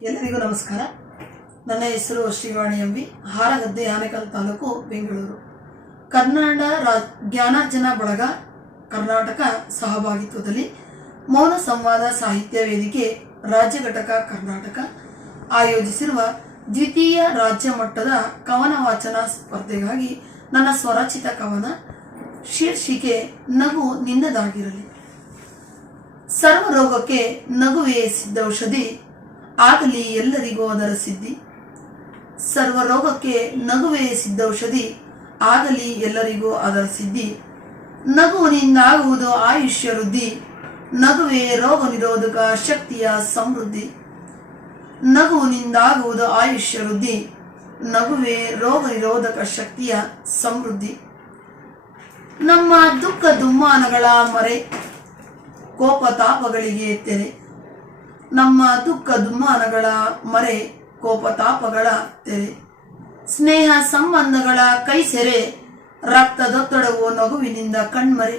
ಎಲ್ಲರಿಗೂ ನಮಸ್ಕಾರ. ನನ್ನ ಹೆಸರು ಶ್ರೀವಾಣಿ ಎಂಬಿ, ಹಾರಗದ್ದೆ, ಆನೇಕಲ್ ತಾಲೂಕು, ಬೆಂಗಳೂರು. ಕನ್ನಡ ಜ್ಞಾನಾರ್ಜನ ಬಳಗ ಕರ್ನಾಟಕ ಸಹಭಾಗಿತ್ವದಲ್ಲಿ ಮೌನ ಸಂವಾದ ಸಾಹಿತ್ಯ ವೇದಿಕೆ ರಾಜ್ಯ ಘಟಕ ಕರ್ನಾಟಕ ಆಯೋಜಿಸಿರುವ ದ್ವಿತೀಯ ರಾಜ್ಯ ಮಟ್ಟದ ಕವನ ವಾಚನ ಸ್ಪರ್ಧೆಗಾಗಿ ನನ್ನ ಸ್ವರಚಿತ ಕವನ ಶೀರ್ಷಿಕೆ ನಗು ನಿನ್ನದಾಗಿರಲಿ. ಸರ್ವರೋಗಕ್ಕೆ ನಗುವೇ ಸಿದ್ಧೌಷಧಿ, ಆಗಲಿ ಎಲ್ಲರಿಗೂ ಅದರ ಸಿದ್ಧಿ. ಸರ್ವರೋಗಕ್ಕೆ ನಗುವೇ ಸಿದ್ಧೌಷಧಿ, ಆಗಲಿ ಎಲ್ಲರಿಗೂ ಅದರ ಸಿದ್ಧಿ. ನಗುವಿನಿಂದಾಗುವುದು ಆಯುಷ್ಯ ವೃದ್ಧಿ, ನಗುವೇ ರೋಗ ನಿರೋಧಕ ಶಕ್ತಿಯ ಸಮೃದ್ಧಿ. ನಗುವಿನಿಂದಾಗುವುದು ಆಯುಷ್ಯ ವೃದ್ಧಿ, ನಗುವೇ ರೋಗ ನಿರೋಧಕ ಶಕ್ತಿಯ ಸಮೃದ್ಧಿ. ನಮ್ಮ ದುಃಖ ದುಮ್ಮಾನಗಳ ಮರೆ, ಕೋಪ ತಾಪಗಳಿಗೆ ತೆರೆ. ನಮ್ಮ ದುಃಖ ದುಮ್ಮಾನಗಳ ಮರೆ, ಕೋಪ ತಾಪಗಳ ತೆರೆ. ಸ್ನೇಹ ಸಂಬಂಧಗಳ ಕೈ ಸೆರೆ, ರಕ್ತದೊತ್ತಡವು ನಗುವಿನಿಂದ ಕಣ್ಮರೆ.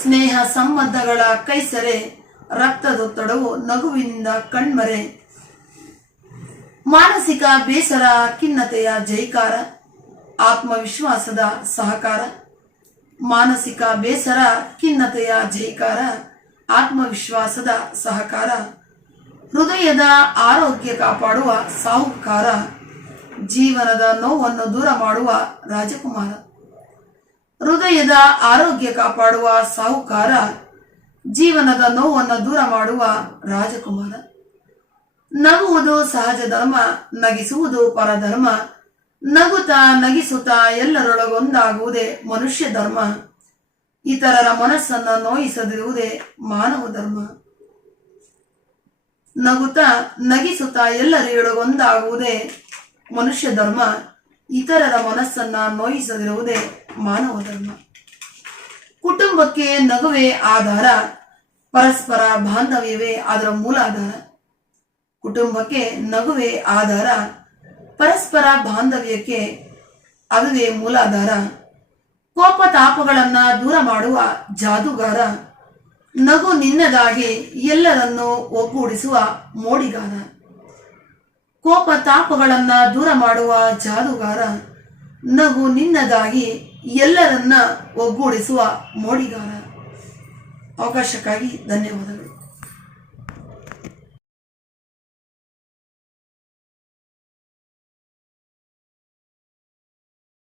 ಸ್ನೇಹ ಸಂಬಂಧಗಳ ಕೈ ಸೆರೆ, ರಕ್ತದೊತ್ತಡವು ನಗುವಿನಿಂದ ಕಣ್ಮರೆ. ಮಾನಸಿಕ ಬೇಸರ ಖಿನ್ನತೆಯ ಜೈಕಾರ, ಆತ್ಮವಿಶ್ವಾಸದ ಸಹಕಾರ. ಮಾನಸಿಕ ಬೇಸರ ಖಿನ್ನತೆಯ ಜೈಕಾರ, ಆತ್ಮವಿಶ್ವಾಸದ ಸಹಕಾರ. ಹೃದಯದ ಆರೋಗ್ಯ ಕಾಪಾಡುವ ಸಾಹುಕಾರ, ಜೀವನದ ನೋವನ್ನು ದೂರ ಮಾಡುವ ರಾಜಕುಮಾರ. ಹೃದಯದ ಆರೋಗ್ಯ ಕಾಪಾಡುವ ಸಾಹುಕಾರ, ಜೀವನದ ನೋವನ್ನು ದೂರ ಮಾಡುವ ರಾಜಕುಮಾರ. ನಗುವುದು ಸಹಜ ಧರ್ಮ, ನಗಿಸುವುದು ಪರಧರ್ಮ. ನಗುತ್ತಾ ನಗಿಸುತ್ತಾ ಎಲ್ಲರೊಳಗೊಂದಾಗುವುದೇ ಮನುಷ್ಯ ಧರ್ಮ. ಇತರರ ಮನಸ್ಸನ್ನು ನೋಯಿಸದಿರುವುದೇ ಮಾನವ ಧರ್ಮ. ನಗುತ್ತಾ ನಗಿಸುತ್ತಾ ಎಲ್ಲರೊಳಗೊಂದಾಗುವುದೇ ಮನುಷ್ಯ ಧರ್ಮ. ಇತರರ ಮನಸ್ಸನ್ನ ನೋಯಿಸದಿರುವುದೇ ಮಾನವ ಧರ್ಮ. ಕುಟುಂಬಕ್ಕೆ ನಗುವೇ ಆಧಾರ, ಪರಸ್ಪರ ಬಾಂಧವ್ಯವೇ ಅದರ ಮೂಲಾಧಾರ. ಕುಟುಂಬಕ್ಕೆ ನಗುವೇ ಆಧಾರ, ಪರಸ್ಪರ ಬಾಂಧವ್ಯಕ್ಕೆ ಅದುವೇ ಮೂಲಾಧಾರ. ಕೋಪ ತಾಪಗಳನ್ನ ದೂರ ಮಾಡುವ ಜಾದೂಗಾರ, ನಗು ನಿನ್ನದಾಗಿ ಎಲ್ಲರನ್ನು ಒಗ್ಗೂಡಿಸುವ ಮೋಡಿಗಾರ. ಕೋಪ ತಾಪಗಳನ್ನ ದೂರ ಮಾಡುವ ಜಾದೂಗಾರ, ನಗು ನಿನ್ನದಾಗಿ ಎಲ್ಲರನ್ನ ಒಗ್ಗೂಡಿಸುವ ಮೋಡಿಗಾರ. ಅವಕಾಶಕ್ಕಾಗಿ ಧನ್ಯವಾದಗಳು.